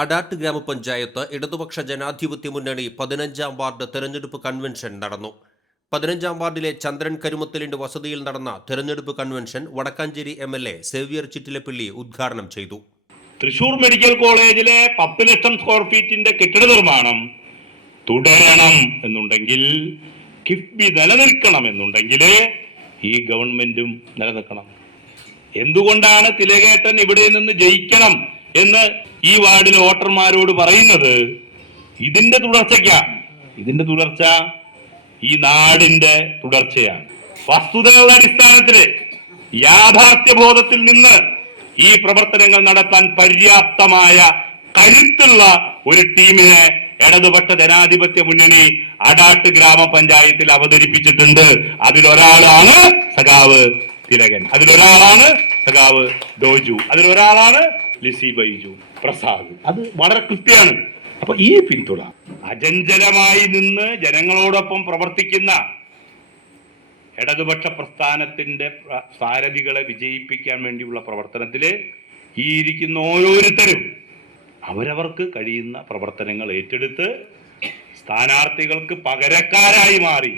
അഡാട്ട് ഗ്രാമപഞ്ചായത്ത് ഇടതുപക്ഷ ജനാധിപത്യ മുന്നണി പതിനഞ്ചാം വാർഡ് തെരഞ്ഞെടുപ്പ് കൺവെൻഷൻ നടന്നു. പതിനഞ്ചാം വാർഡിലെ ചന്ദ്രൻ കരുമത്തലിന്റെ വസതിയിൽ നടന്ന തെരഞ്ഞെടുപ്പ് convention Vadakkanchery M L A Xavier Chittilappilly ഉദ്ഘാടനം ചെയ്തു. തൃശൂർ മെഡിക്കൽ കോളേജിലെ പത്ത് ലക്ഷം സ്ക്വയർ ഫീറ്റിന്റെ കെട്ടിട നിർമ്മാണം തുടരണം എന്നുണ്ടെങ്കിൽ കിഫ്ബി നിലനിൽക്കണം എന്നുണ്ടെങ്കിൽ ഈ ഗവൺമെന്റും നിലനിൽക്കണം. എന്തുകൊണ്ടാണ് തിലകേട്ടൻ ഇവിടെ നിന്ന് ജയിക്കണം? എന്ന് ഈ വാർഡിലെ വോട്ടർമാരോട് പറയുന്നത് ഇതിന്റെ തുടർച്ചയ്ക്കാണ് ഇതിന്റെ തുടർച്ച ഈ നാടിന്റെ തുടർച്ചയാണ്. വസ്തുതകളുടെ അടിസ്ഥാനത്തിൽ യാഥാർത്ഥ്യബോധത്തിൽ നിന്ന് ഈ പ്രവർത്തനങ്ങൾ നടത്താൻ പര്യാപ്തമായ കരുത്തുള്ള ഒരു ടീമിനെ ഇടതുപക്ഷ ജനാധിപത്യ മുന്നണി അടാട്ട് ഗ്രാമപഞ്ചായത്തിൽ അവതരിപ്പിച്ചിട്ടുണ്ട്. അതിലൊരാളാണ് സഖാവ് തിലകൻ. അതിലൊരാളാണ് സഖാവ് ഡോജു. അതിലൊരാളാണ് ലിസി ബൈജു പ്രസാദ്. അത് വളരെ കൃത്യമാണ്. അപ്പൊ ഈ പിന്തുണ അചഞ്ചലമായി നിന്ന് ജനങ്ങളോടൊപ്പം പ്രവർത്തിക്കുന്ന ഇടതുപക്ഷ പ്രസ്ഥാനത്തിന്റെ പ്ര- സാരഥികളെ വിജയിപ്പിക്കാൻ വേണ്ടിയുള്ള പ്രവർത്തനത്തിൽ ഈ ഇരിക്കുന്ന ഓരോരുത്തരും അവരവർക്ക് കഴിയുന്ന പ്രവർത്തനങ്ങൾ ഏറ്റെടുത്ത് സ്ഥാനാർത്ഥികൾക്ക് പകരക്കാരായി മാറി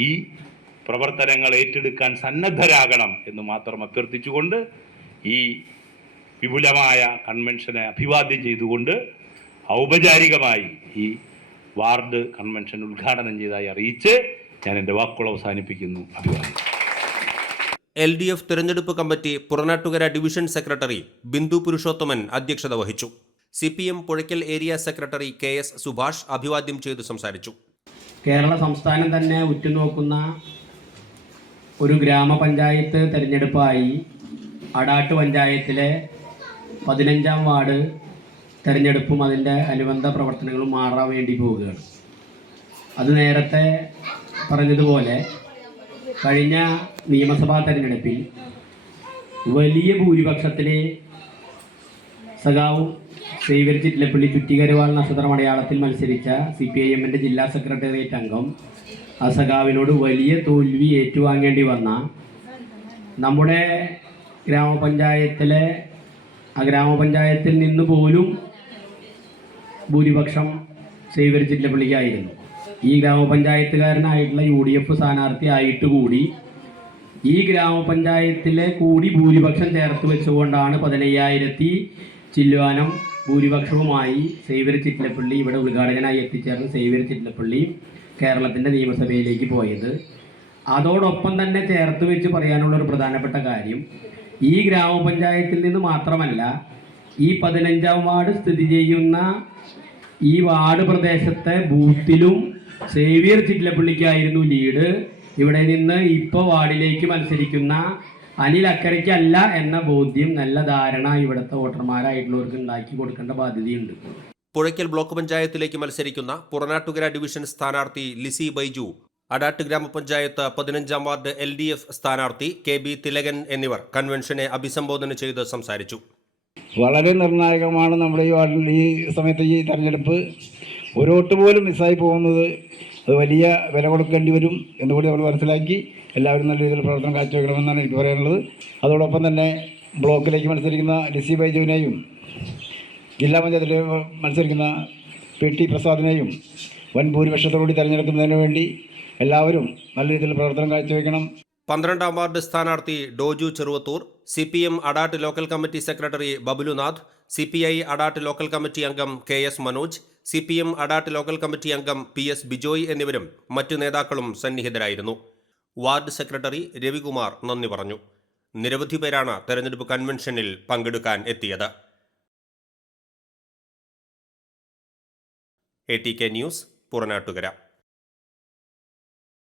ഈ പ്രവർത്തനങ്ങൾ ഏറ്റെടുക്കാൻ സന്നദ്ധരാകണം എന്ന് മാത്രം അഭ്യർത്ഥിച്ചുകൊണ്ട് ഈ വിപുലമായ കൺവെൻഷനെ അഭിവാദ്യം ചെയ്തുകൊണ്ട് ഔപചാരികമായി ഈ വാർഡ് കൺവെൻഷൻ ഉദ്ഘാടനം ചെയ്തതായി അറിയിച്ച് ഞാൻ എന്റെ വാക്കുകൾ അവസാനിപ്പിക്കുന്നു. അഭിവാദ്യം. എൽ ഡി എഫ് തെരഞ്ഞെടുപ്പ് committee Puranattukara division secretary Bindu Purushothaman അധ്യക്ഷത വഹിച്ചു. C P M Puzhakkal area secretary K S Subhash അഭിവാദ്യം ചെയ്തു സംസാരിച്ചു. കേരള സംസ്ഥാനം തന്നെ ഉറ്റുനോക്കുന്ന ഒരു ഗ്രാമപഞ്ചായത്ത് തെരഞ്ഞെടുപ്പായി അടാട്ട് പഞ്ചായത്തിലെ പതിനഞ്ചാം വാർഡ് തെരഞ്ഞെടുപ്പും അതിന്റെ അനുബന്ധ പ്രവർത്തനങ്ങളും മാറാൻ വേണ്ടി പോവുകയാണ്. അത് നേരത്തെ പറഞ്ഞതുപോലെ കഴിഞ്ഞ നിയമസഭാ തെരഞ്ഞെടുപ്പിൽ വലിയ ഭൂരിപക്ഷത്തിൽ സഖാവും സേവ്യർ ചിറ്റിലപ്പള്ളി ചുറ്റികരുവാൾ നക്ഷത്ര മലയാളത്തിൽ മത്സരിച്ച സി പി ഐ എമ്മിന്റെ ജില്ലാ സെക്രട്ടേറിയറ്റ് അംഗം. ആ സഖാവിനോട് വലിയ തോൽവി ഏറ്റുവാങ്ങേണ്ടി വന്ന നമ്മുടെ ഗ്രാമപഞ്ചായത്തിലെ ആ ഗ്രാമപഞ്ചായത്തിൽ നിന്ന് പോലും ഭൂരിപക്ഷം സേവ്യർ ചിറ്റിലപ്പള്ളിക്കായിരുന്നു ഈ ഗ്രാമപഞ്ചായത്തുകാരനായിട്ടുള്ള യു ഡി എഫ് സ്ഥാനാർത്ഥി ആയിട്ട് കൂടി ഈ ഗ്രാമപഞ്ചായത്തിലെ കൂടി ഭൂരിപക്ഷം ചേർത്ത് വെച്ചുകൊണ്ടാണ് പതിനയ്യായിരത്തി ചില്ലുവാനം ഭൂരിപക്ഷവുമായി സേവ്യർ ചിറ്റിലപ്പള്ളി ഇവിടെ ഉദ്ഘാടകനായി എത്തിച്ചേർന്ന് സേവ്യർ ചിറ്റിലപ്പള്ളി കേരളത്തിന്റെ നിയമസഭയിലേക്ക് പോയത്. അതോടൊപ്പം തന്നെ ചേർത്ത് വെച്ച് പറയാനുള്ള ഒരു പ്രധാനപ്പെട്ട കാര്യം ഈ ഗ്രാമപഞ്ചായത്തിൽ നിന്ന് മാത്രമല്ല ഈ പതിനഞ്ചാം വാർഡ് സ്ഥിതി ചെയ്യുന്ന ഈ വാർഡ് പ്രദേശത്തെ ബൂത്തിലും സേവിയർ ചിറ്റിലപ്പള്ളിക്കായിരുന്നു ലീഡ്. ഇവിടെ നിന്ന് ഇപ്പോൾ വാർഡിലേക്ക് മത്സരിക്കുന്ന അനിൽ അക്കരയ്ക്കല്ല എന്ന ബോധ്യം നല്ല ധാരണ ഇവിടുത്തെ വോട്ടർമാരായിട്ടുള്ളവർക്ക് ഉണ്ടാക്കി കൊടുക്കേണ്ട ബാധ്യതയുണ്ട്. പുഴയ്ക്കൽ ബ്ലോക്ക് പഞ്ചായത്തിലേക്ക് മത്സരിക്കുന്ന പുറനാട്ടുകര ഡിവിഷൻ സ്ഥാനാർത്ഥി ലിസി ബൈജു അടാട്ട് ഗ്രാമപഞ്ചായത്ത് പതിനഞ്ചാം വാർഡ് എൽ ഡി എഫ് സ്ഥാനാർത്ഥി കെ ബി തിലകൻ എന്നിവർ കൺവെൻഷനെ അഭിസംബോധന ചെയ്ത് സംസാരിച്ചു. വളരെ നിർണായകമാണ് നമ്മുടെ ഈ വാർഡിൽ ഈ സമയത്ത് ഈ തെരഞ്ഞെടുപ്പ്. ഒരു വോട്ട് പോലും മിസ്സായി പോകുന്നത് അത് വലിയ വില കൊടുക്കേണ്ടി വരും എന്നുകൂടി നമ്മൾ മനസ്സിലാക്കി. എല്ലാവരും നല്ല രീതിയിൽ പ്രവർത്തനം കാഴ്ചവെക്കണമെന്നാണ് എനിക്ക് പറയാനുള്ളത്. അതോടൊപ്പം തന്നെ ബ്ലോക്കിലേക്ക് മത്സരിക്കുന്ന ലിസി ബൈജുവിനെയും ജില്ലാ പഞ്ചായത്തിൽ മത്സരിക്കുന്ന പി ടി പ്രസാദിനെയും വൻ ഭൂരിപക്ഷത്തോടുകൂടി തിരഞ്ഞെടുക്കുന്നതിന് വേണ്ടി എല്ലാവരും നല്ല രീതിയിൽ പ്രവർത്തനം കാഴ്ചവെക്കണം. പന്ത്രണ്ടാം വാർഡ് സ്ഥാനാർത്ഥി Doju Cheruvathur C P M Adat local committee secretary Babulunath C P I Adat local committee അംഗം K S Manoj C P M Adat local committee അംഗം പി എസ് ബിജോയ് എന്നിവരും മറ്റു നേതാക്കളും സന്നിഹിതരായിരുന്നു. വാർഡ് സെക്രട്ടറി രവികുമാർ നന്ദി പറഞ്ഞു. നിരവധി പേരാണ് തെരഞ്ഞെടുപ്പ് കൺവെൻഷനിൽ പങ്കെടുക്കാൻ എത്തിയത്. A T K news Puranattukara.